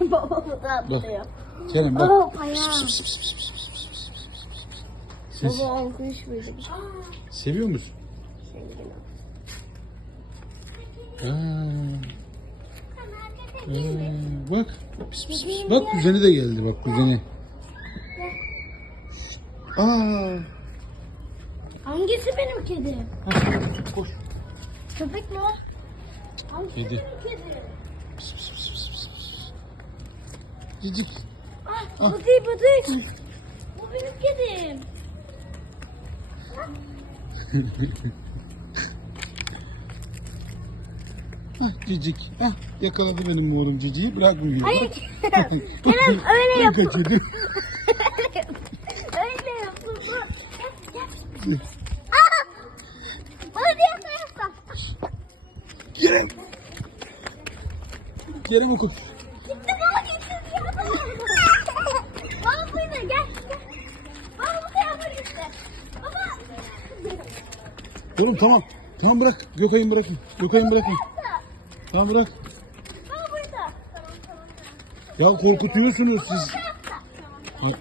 Babamı da atlıyor. Kerem bak. Oh ayağı. Ses. Baba kuş muydu? Seviyor musun? Aa. Aa, bak. Pis, pis, pis. Bak kuzeni de geldi bak kuzeni. Aa. Hangisi benim kedim? Koş. Köpek mi o? Hangisi Kedi. benim kedim? Pis, pis, pis. Cicik. Ah, bu değil bu benim kedim. Ah cicik. Ah yakaladı benim oğlum ciciyi bırakmıyor. Hayır. Kerem öyle yap. kaçırdım. öyle yapın. bu. Gel, gel. Aa! Bana diye sayarsan. Kerem. Kerem oku. Oğlum tamam. Tamam bırak. Gökay'ın bırakın. Gökay'ın bırakın. Tamam bırak. Tamam burada. Tamam tamam. Ya korkutuyorsunuz siz. Tamam.